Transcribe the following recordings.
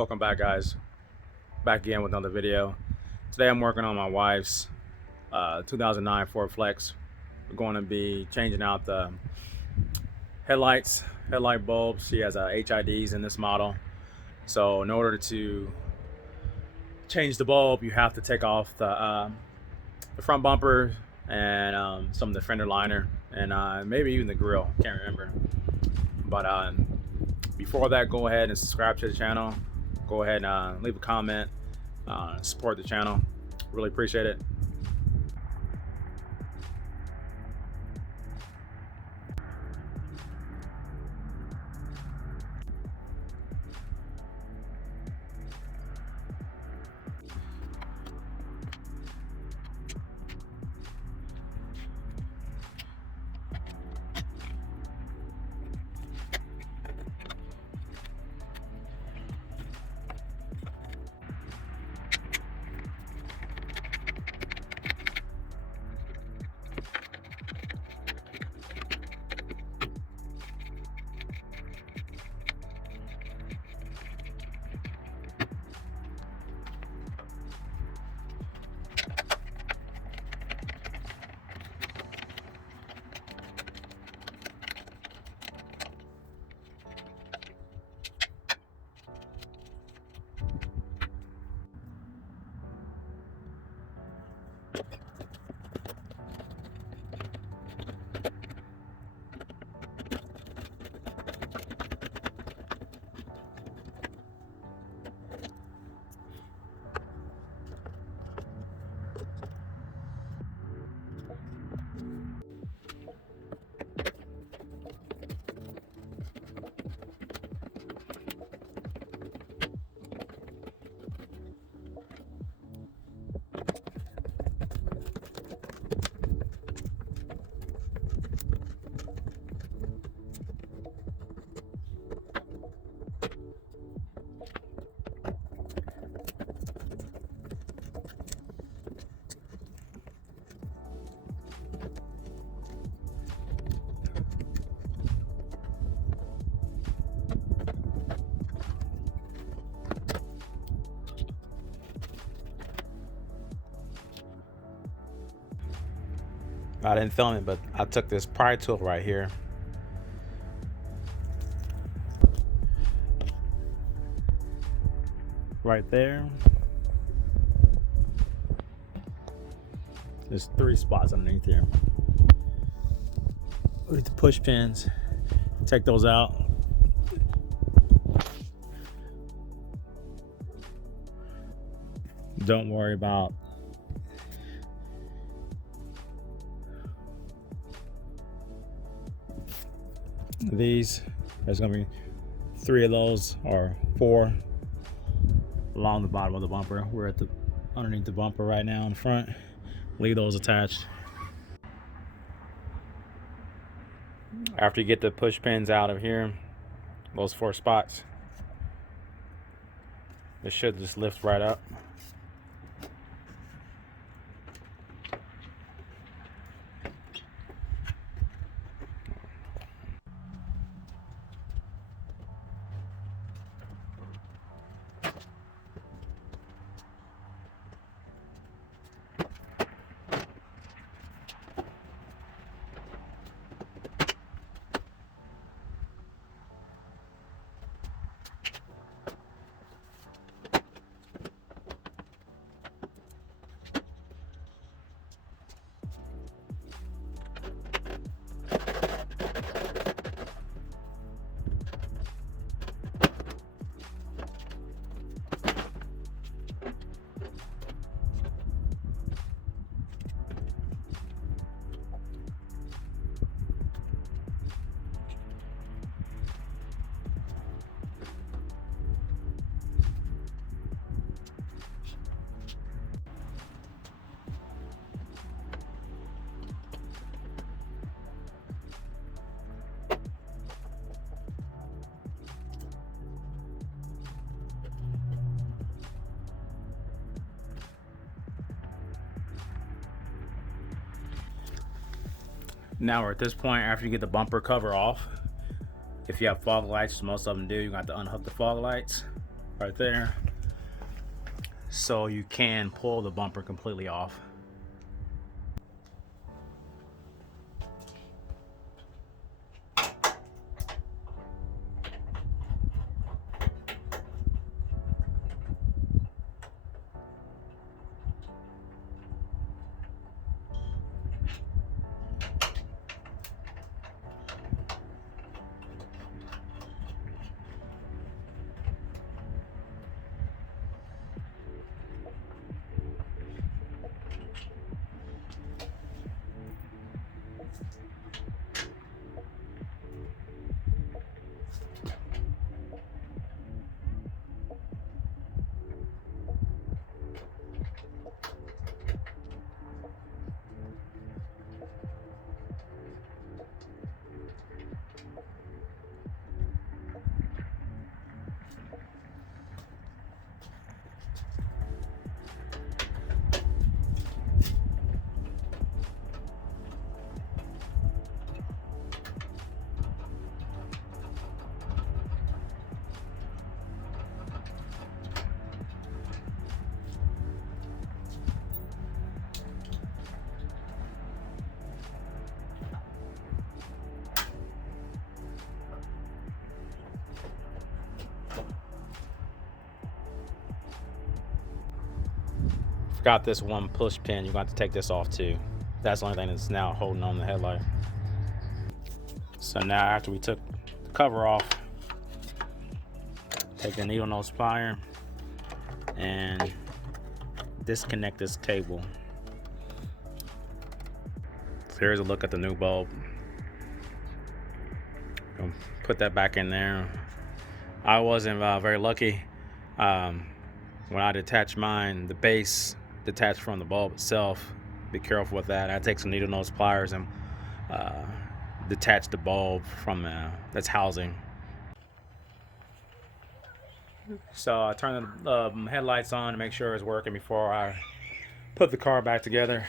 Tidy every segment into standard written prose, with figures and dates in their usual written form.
Welcome back, guys. Back again with another video. Today I'm working on my wife's 2009 Ford Flex. We're going to be changing out the headlight bulbs. She has HIDs in this model. So in order to change the bulb, you have to take off the front bumper and some of the fender liner and maybe even the grill. Can't remember. But before that, go ahead and subscribe to the channel. Go ahead and leave a comment. Support the channel. Really appreciate it. I didn't film it, but I took this pry tool right here. Right there. There's 3 spots underneath here. With the push pins, take those out. Don't worry about these. There's gonna be 3 of those or 4 along the bottom of the bumper. We're at the underneath the bumper right now in front. Leave those attached. After you get the push pins out of here, those 4 spots, it should just lift right up. Now we're at this point after you get the bumper cover off. If you have fog lights, most of them do, you got to unhook the fog lights. right there, so you can pull the bumper completely off. Forgot this one push pin. You're going to have to take this off too. That's the only thing that's now holding on the headlight. So now after we took the cover off, take the needle nose plier and disconnect this cable. So here's a look at the new bulb. Put that back in there. I wasn't very lucky. When I detached mine, the base detached from the bulb itself. Be careful with that. I take some needle nose pliers and detach the bulb from that's housing. So I turned the headlights on to make sure it's working before I put the car back together.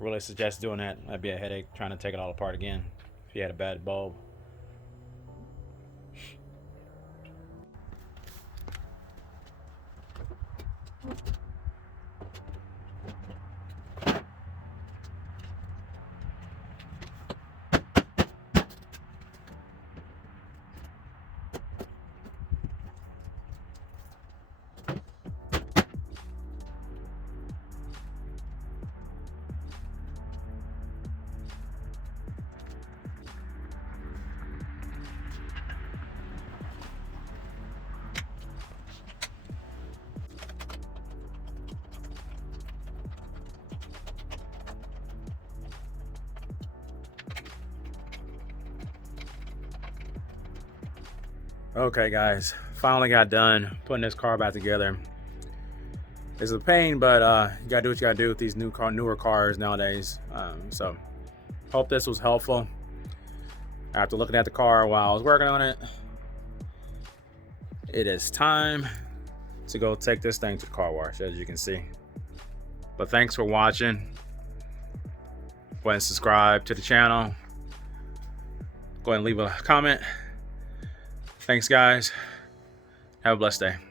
Really suggest doing that. That'd be a headache trying to take it all apart again if you had a bad bulb. Okay guys, finally got done putting this car back together. It's a pain, but you gotta do what you gotta do with these newer cars nowadays. So hope this was helpful. After looking at the car while I was working on it, it is time to go take this thing to the car wash, as you can see. But thanks for watching. Go ahead and subscribe to the channel. Go ahead and leave a comment. Thanks guys. Have a blessed day.